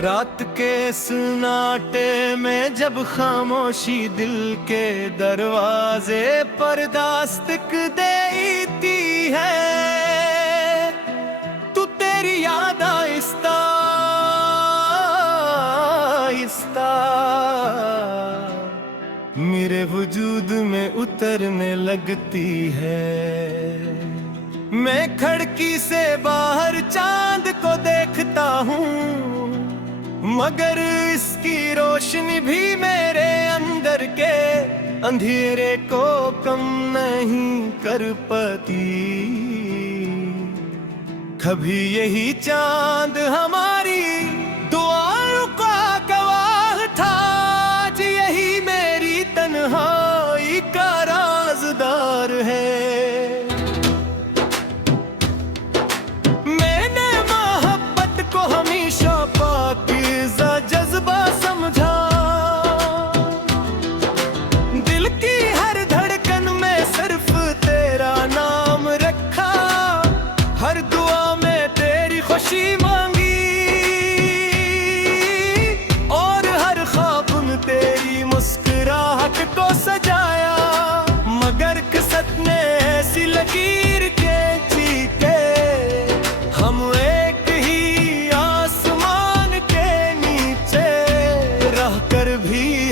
रात के सन्नाटे में जब खामोशी दिल के दरवाजे पर दास्तक देती है, तू तेरी याद आहिस्ता आहिस्ता मेरे वजूद में उतरने लगती है। मैं खिड़की से बाहर चांद को देखता हूँ, मगर इसकी रोशनी भी मेरे अंदर के अंधेरे को कम नहीं कर पाती। कभी यही चांद हमारी दुआओं का गवाह था, आज यही मेरी तन्हाई का राज़दार है। हमेशा पाकीज़ा जज्बा समझा, दिल की हर धड़कन में सिर्फ तेरा नाम रखा, हर दुआ में तेरी खुशी मांगी और हर ख्वाब में तेरी मुस्कुराहट को सजाया। मगर किस्मत ने ऐसी लकीर खींची के हम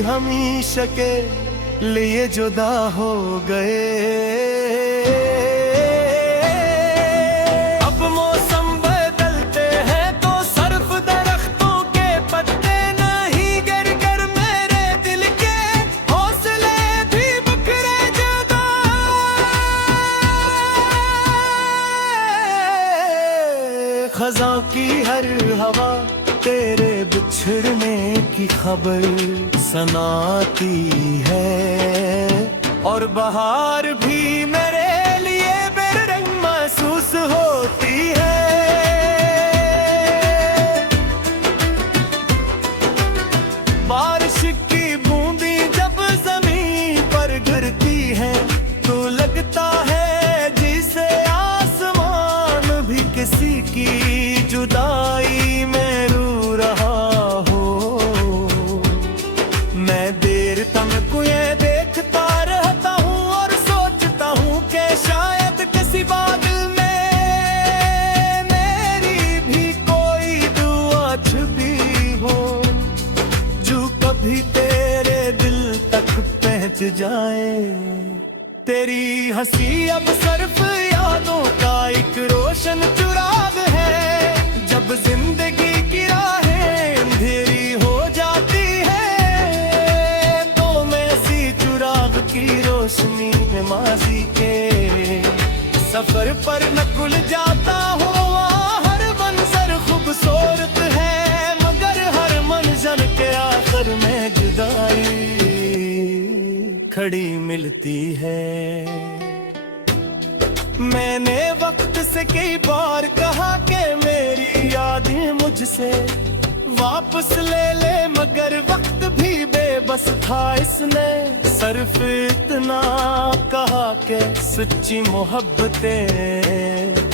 हमेशा के लिए जुदा हो गए। अब मौसम बदलते हैं तो सिर्फ दरख्तों के पत्ते नहीं, गिर कर मेरे दिल के हौसले भी बिखरे जुदा। खज़ां की हर हवा तेरे बिछड़ने की खबर सुनाती है, और बहार भी मेरे लिए बेरंग महसूस होती है। बारिश की बूंदी जब जमीन पर गिरती है तो लगता है जैसे आसमान भी किसी की जुदाई में रो रहा हो। मैं देर तक ये देखता रहता हूँ और सोचता हूँ कि शायद किसी बादल में मेरी भी कोई दुआ छुपी हो, जो कभी तेरे दिल तक पहुँच जाए। तेरी हंसी अब सिर्फ यादों का एक रोशन चिराग है, जब जिंदगी की राहें अंधेरी हो जाती है तो मैं इसी चिराग की रोशनी में माज़ी के सफर पर नकुल जाता हूँ। हर मंजर खूबसूरत है, मगर हर मंजर के आखिर में जुदाई खड़ी मिलती है। मैंने वक्त से कई बार कहा कि मेरी यादें मुझसे वापस ले ले, मगर वक्त भी बेबस था। इसने सिर्फ इतना कहा कि सच्ची मोहब्बतें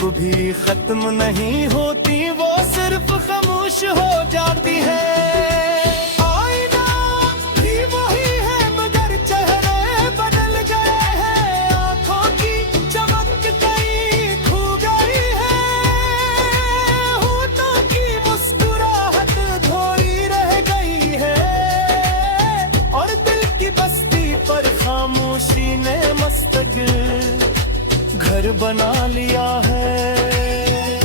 कभी खत्म नहीं होती, वो सिर्फ खामोश हो जाती है। खामोशी ने मस्तक घर बना लिया है।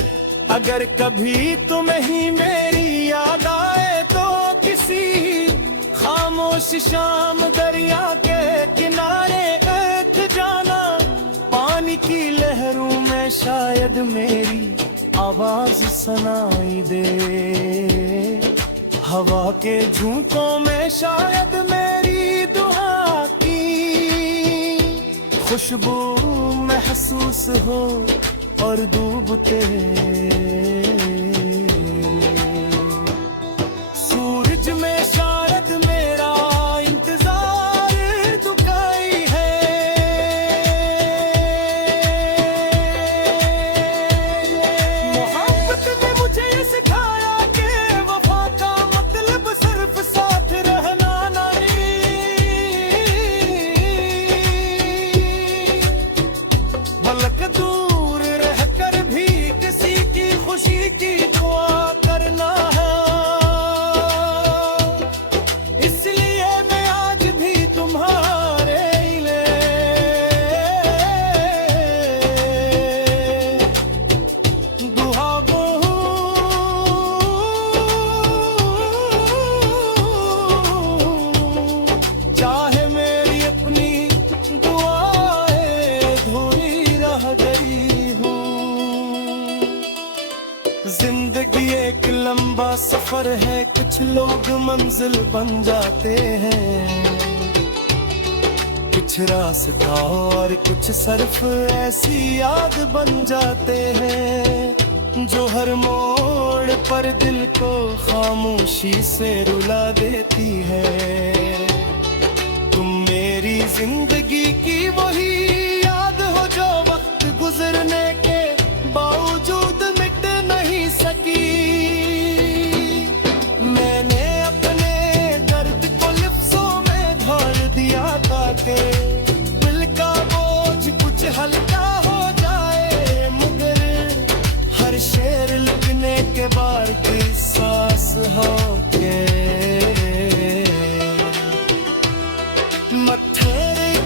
अगर कभी तुम्हें ही मेरी याद आए तो किसी खामोश शाम दरिया के किनारे बैठ जाना, पानी की लहरों में शायद मेरी आवाज सुनाई दे, हवा के झोंकों में शायद मेरी दुआ की खुशबू महसूस हो और डूबते सूरज में शायद मेरा इंतजार दुखाई है। मोहब्बत ने मुझे ये सिखाया कि वफा का सफर है, कुछ लोग मंजिल बन जाते हैं। कुछ रास्ता और कुछ सिर्फ ऐसी याद बन जाते हैं, जो हर मोड़ पर दिल को खामोशी से रुला देती है। तुम मेरी जिंदगी की वही याद हो जो वक्त गुजरने के बावजूद मिट नहीं सकी। मैंने अपने दर्द को लफ्जों में ढाल दिया ताकि दिल का बोझ कुछ हल्का हो जाए, मगर हर शेर लिखने के बाद सांस हो के मत्थे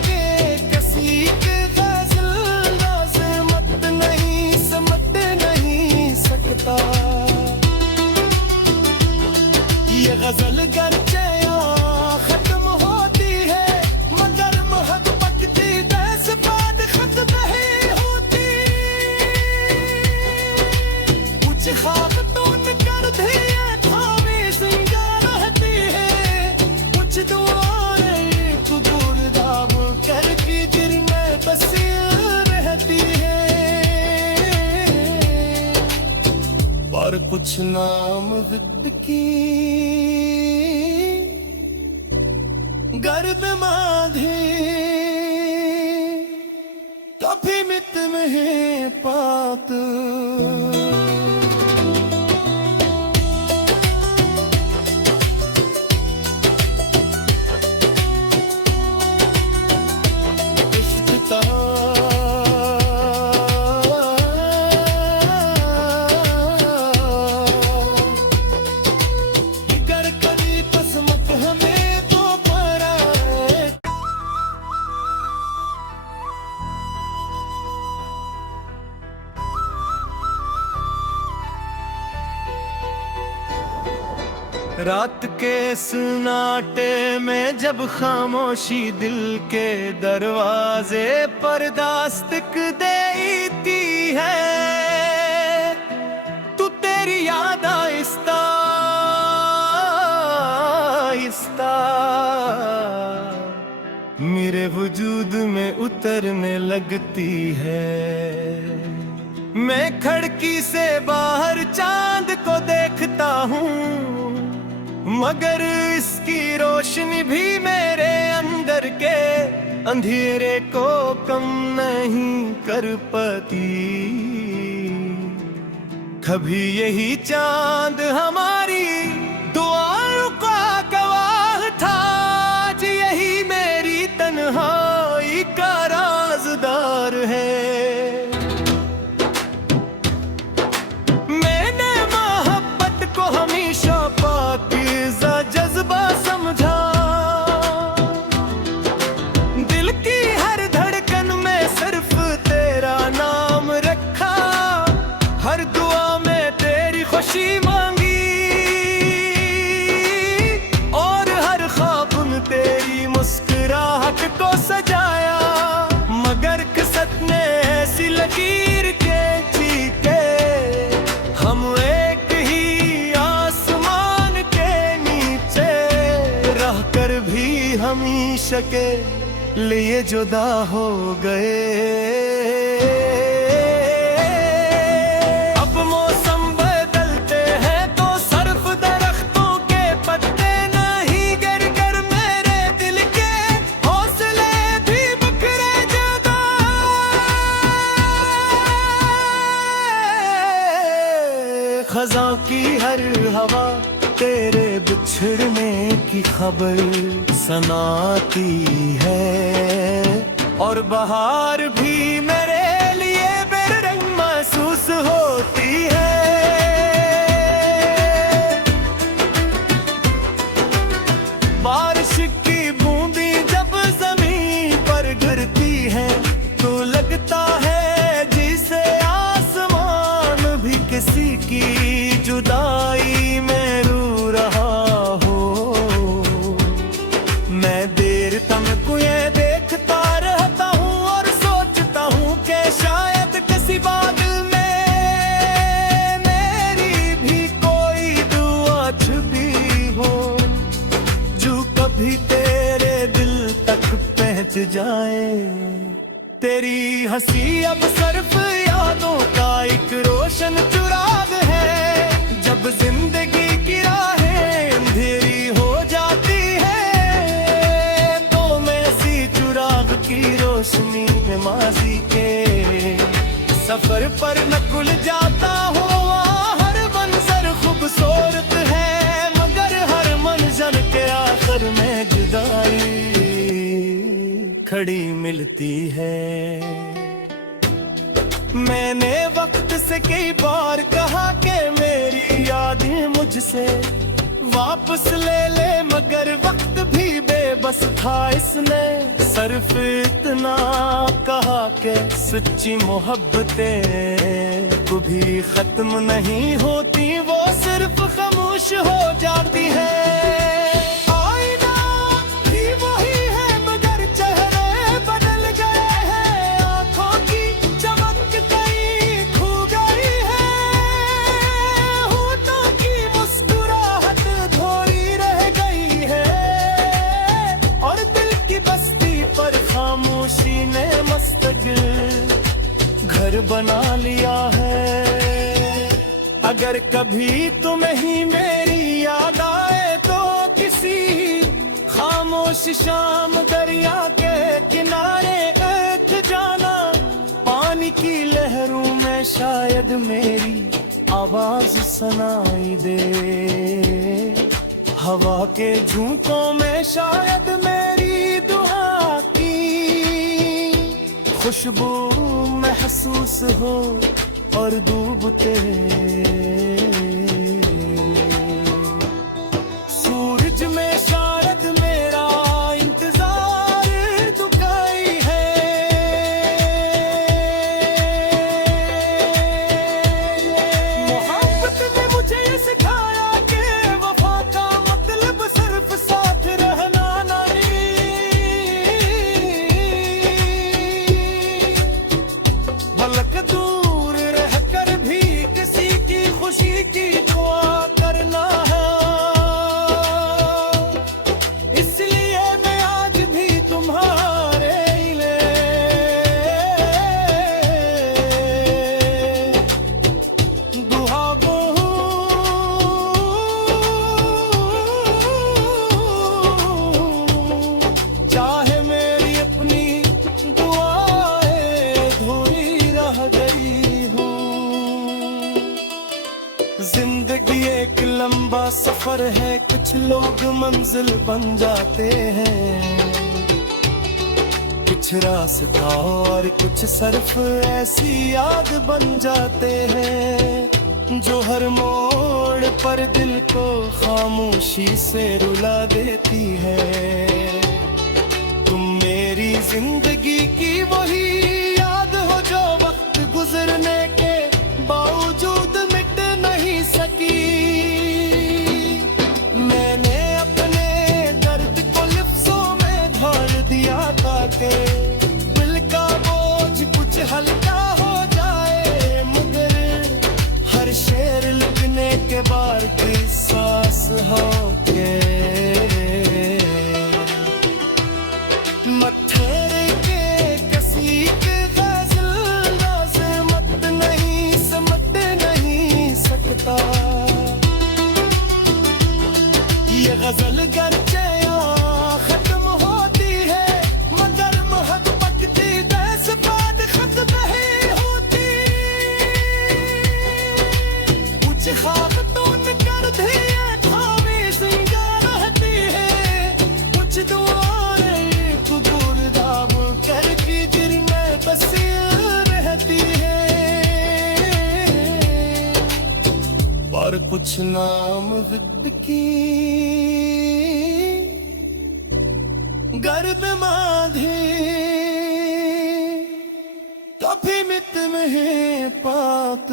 के कसी के गज़ल लाज़िमत नहीं समझ नहीं सकता। ये गजल गरचे खत्म होती है, मगर मोहब्बत की दस बाद खत्म नहीं होती। कुछ ख्वाब तो कर दिए थामी जिंदा रहती है, कुछ दुआएं कुदूर दाब करके दिल में बसी रहती है। पर कुछ नाम वक्त की गर्भ माधे कभी मित में पात। रात के सन्नाटे में जब खामोशी दिल के दरवाजे पर दास्तक देती है, तू तेरी याद आहिस्ता आहिस्ता मेरे वजूद में उतरने लगती है। मैं खिड़की से बाहर चांद को देखता हूँ, मगर इसकी रोशनी भी मेरे अंदर के अंधेरे को कम नहीं कर पाती। कभी यही चांद हमारी दुआओं का गवाह था, आज यही मेरी तन्हाई का राज़दार है। मैंने मोहब्बत को हमेशा पाकीज़ा जज्बा समझा, दिल की हर धड़कन में सिर्फ तेरा नाम रखा, हर दुआ में तेरी खुशी मांगी और हर ख्वाब में तेरी मुस्कुराहट को सजाया। मगर किस्मत ने ऐसी लकीर खींची के हम एक ही आसमान के नीचे रह कर भी हमेशा के लिए जुदा हो गए। अब मौसम बदलते हैं तो सिर्फ दरख्तों के पत्ते नहीं, गिर कर मेरे दिल के हौसले भी बिखरे जाता। खज़ां की हर हवा तेरे बिछड़ने की खबर सुनाती है, और बहार भी मेरे लिए बेरंग महसूस होती है। बारिश की बूंदी जब जमीन पर गिरती है तो लगता है जिसे आसमान भी किसी की जुदाई में रो रहा हो। मैं देर तक ये देखता रहता हूँ और सोचता हूँ मच जाए। तेरी हंसी अब सिर्फ यादों का एक रोशन चिराग है। जब जिंदगी की राहें अंधेरी हो जाती है, तो मैं इसी चिराग की रोशनी में माजी के सफर पर नकुल जाता हूँ। हर मंजर खूबसूरत है, मगर हर मंजर के आखिर में जुदाई खड़ी मिलती है। मैंने वक्त से कई बार कहा कि मेरी यादें मुझसे वापस ले ले, मगर वक्त भी बेबस था। इसने सिर्फ इतना कहा कि सच्ची मोहब्बतें कभी खत्म नहीं होती, वो सिर्फ खामोश हो जाती है। आईना भी वही है, मगर चेहरे बदल गए हैं। आंखों की चमक कहीं खो गई है, होठों की मुस्कुराहट थोड़ी रह गई है, और दिल की बस्ती पर खामोशी ने मुस्तकिल घर बना लिया है। अगर कभी तुम्हें ही मेरी याद आए, तो किसी खामोश शाम दरिया के किनारे एक जाना। पानी की लहरों में शायद मेरी आवाज सुनाई दे, हवा के झोंकों में शायद मेरी दुआ की खुशबू महसूस हो, और डूबते सूरज में शायद मेरा इंतजार दुखाई है। मोहब्बत ने मुझे ये सिखाया कि वफा का मतलब सिर्फ साथ रहना नहीं। भलक दूर रहकर भी किसी की खुशी की दुआ करना है। इसलिए मैं आज भी तुम्हारे लिए दुआ गो हूँ, चाहे मेरी अपनी दुआएं धोई रह गई हूँ। जिंदगी एक लंबा सफर है, कुछ लोग मंजिल बन जाते हैं। कुछ रास्ता और कुछ सिर्फ ऐसी याद बन जाते हैं, जो हर मोड़ पर दिल को खामोशी से रुला देती है। तुम मेरी जिंदगी की वही याद हो, जो वक्त गुजरने के बावजूद मिट नहीं सकी। मैंने अपने दर्द को लफ्जों में ढाल दिया ताकि दिल का बोझ कुछ हल्का हो जाए, मगर हर शेर लिखने के बाद सांस हो के मत्थे के कसी के गज़ल लाज़िमत नहीं समझ नहीं सकता। ये गजल गरचे खत्म होती है, मगर मोहब्बत की दस बात खत्म नहीं होती। कुछ ख्वाब तो कर दिए थामी जिंदा रहती है, कुछ दुआएं कुदूर दाब करके दिल में बसी रहती है। पर कुछ नाम जिद की गर्भ माधे कभी मित में पात।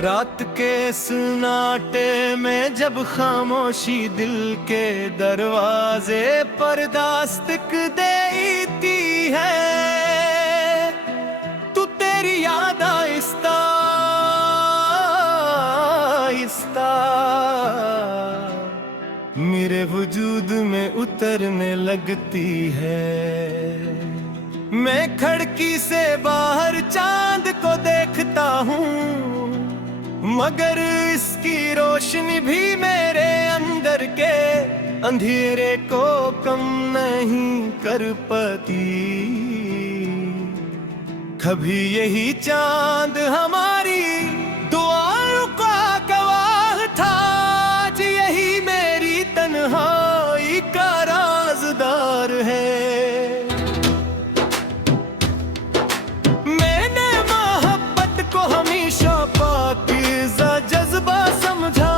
रात के सन्नाटे में जब खामोशी दिल के दरवाजे पर दास्तक देती है, तू तेरी याद आहिस्ता आहिस्ता मेरे वजूद में उतरने लगती है। मैं खिड़की से बाहर चांद को देखता हूँ, मगर इसकी रोशनी भी मेरे अंदर के अंधेरे को कम नहीं कर पाती। कभी यही चांद हमारी दुआओं का गवाह था, आज यही मेरी तन्हाई का राज़दार है। मैंने मोहब्बत को हमेशा पाकीज़ा जज्बा समझा,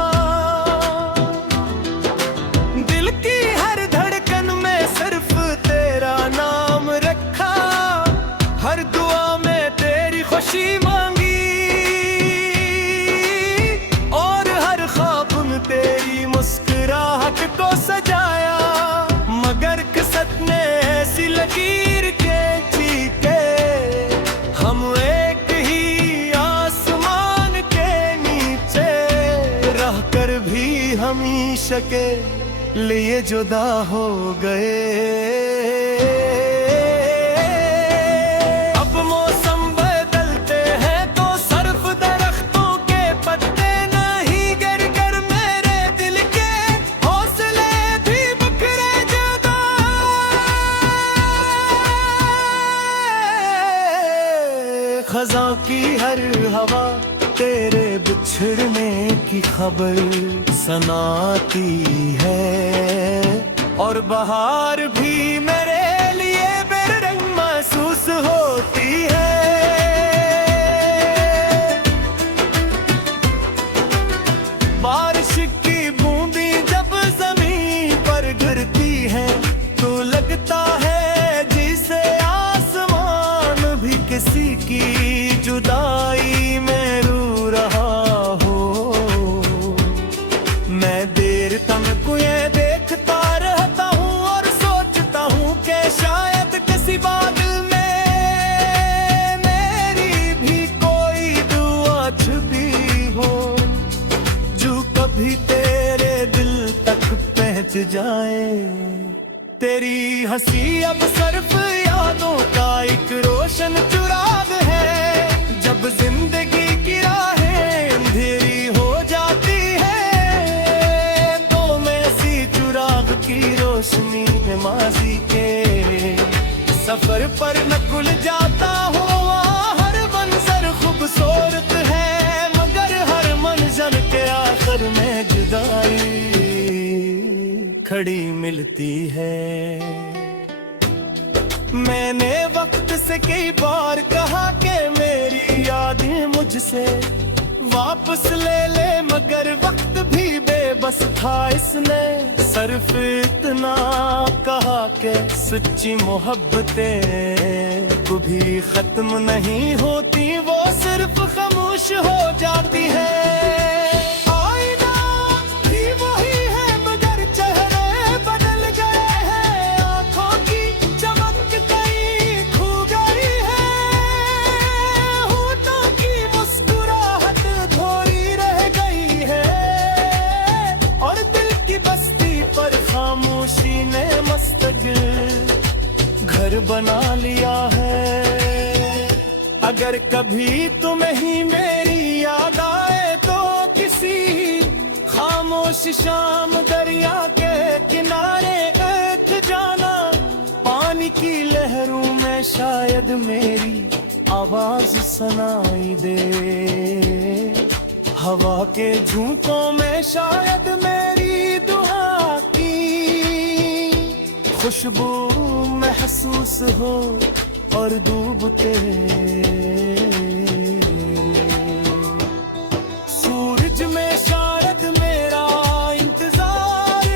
दिल की हर धड़कन में सिर्फ तेरा नाम रखा, हर दुआ में तेरी खुशी मांगी और हर ख्वाब में तेरी मुस्कुराहट को सजाया। मगर किस्मत ने ऐसी लकीर खींची के हम एक ही आसमान के नीचे रहकर भी हमेशा के लिए जुदा हो गए। अब मौसम बदलते हैं तो सर्फ दरख्तों के पत्ते नहीं गिर कर मेरे दिल के हौसले भी बिखरे जुदा। खज़ां की हर हवा तेरे बिछड़ने की खबर सुनाती है, और बहार भी मेरे लिए बेरंग महसूस होती है। बारिश की बूंदी जब जमीन पर गिरती है तो लगता है जैसे आसमान भी किसी की जुदाई में रो रहा हो। मैं देर तक ये देखता रहता हूँ और सोचता हूँ कि शायद किसी बादल में मेरी भी कोई दुआ छुपी हो, जो कभी तेरे दिल तक पहुँच जाए। तेरी हंसी अब सिर्फ यादों का एक रोशन चिराग है, जब जिंदगी की राहें अंधेरी हो जाती है तो मैं इसी चिराग की रोशनी में माजी के सफर पर नकुल जाता हूँ। हर मंजर खूबसूरत है मगर हर मंजर के आखिर में जुदाई खड़ी मिलती है। मैंने वक्त से कई बार कहा कि मेरी यादें मुझसे वापस ले ले, मगर वक्त भी बेबस था। इसने सिर्फ इतना कहा कि सच्ची मोहब्बतें कभी खत्म नहीं होती, वो सिर्फ खामोश हो जाती है। आईना भी वही है मगर चेहरे बदल गए हैं, आंखों की चमक कहीं खो गई है, होठों की मुस्कुराहट थोड़ी रह गई है, और दिल की बस्ती पर खामोशी ने मुस्तकिल घर बना लिया है। अगर कभी तुम्हें ही मेरी याद आए तो किसी खामोश शाम दरिया के किनारे बैठ जाना, पानी की लहरों में शायद मेरी आवाज सुनाई दे, हवा के झोंकों में शायद मेरी दुआ की खुशबू महसूस हो और डूबते सूरज में शायद मेरा इंतजार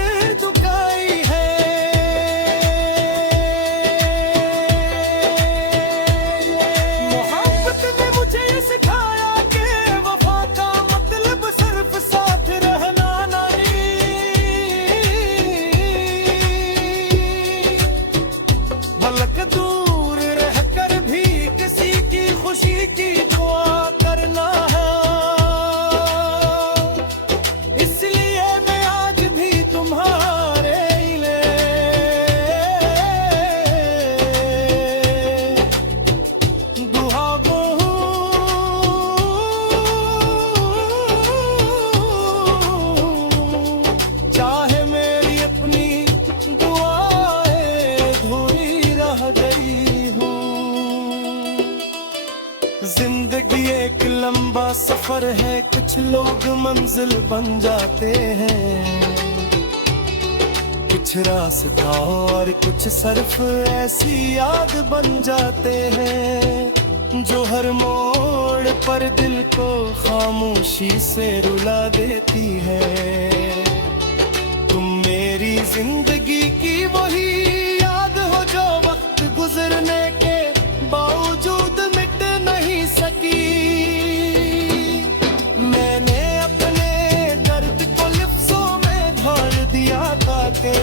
दुखाई है। मोहब्बत ने मुझे ये सिखाया कि वफा का सफर है, कुछ लोग मंजिल बन जाते हैं। कुछ रास्ता और कुछ सिर्फ ऐसी याद बन जाते हैं, जो हर मोड़ पर दिल को खामोशी से रुला देती है। तुम मेरी जिंदगी की वही याद हो जो वक्त गुजरने के बावजूद मिट नहीं सकी। मैंने अपने दर्द को लफ्जों में ढाल दिया ताकि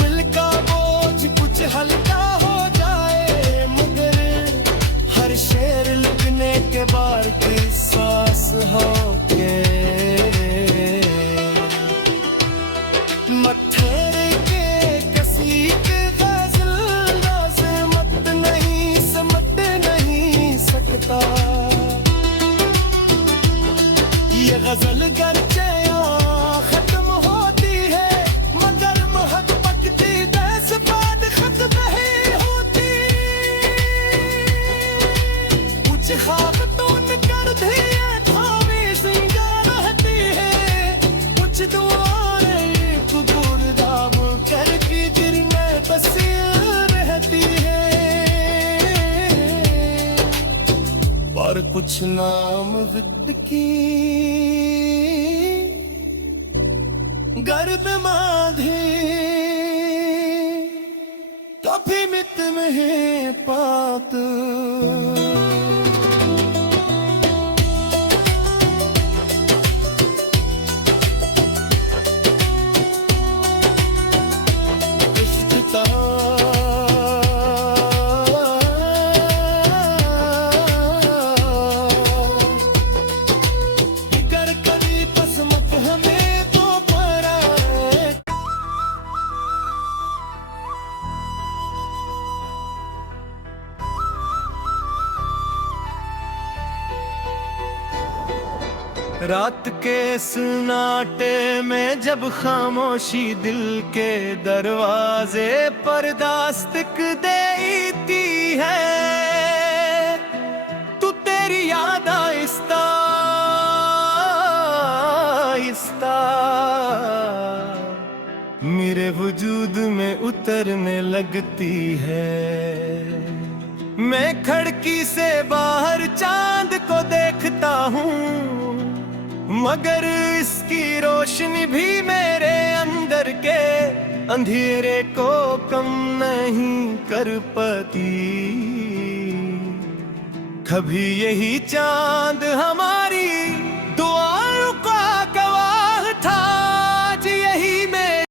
दिल का बोझ कुछ हल्का हो जाए, मगर हर शेर लिखने के बाद की सांस हो के मत्थरे के कसी के गज़ल लाज़िमत नहीं समझ नहीं सकता। ये गजल गरचे खत्म होती है, मगर महक पकती दस बाद खत्म नहीं होती। कुछ ख्वाब तूने कर दिए थामी जिंदा रहती है, कुछ दुआएं कुदूर दाब करके दिल में बसी रहती है। पर कुछ नाम जिद की गर्भ माधे कभी मित में पात। रात के सन्नाटे में जब खामोशी दिल के दरवाजे पर दास्तक देती है, तू तेरी याद आहिस्ता आहिस्ता मेरे वजूद में उतरने लगती है। मैं खिड़की से बाहर चांद को देखता हूँ, मगर इसकी रोशनी भी मेरे अंदर के अंधेरे को कम नहीं कर पाती। कभी यही चांद हमारी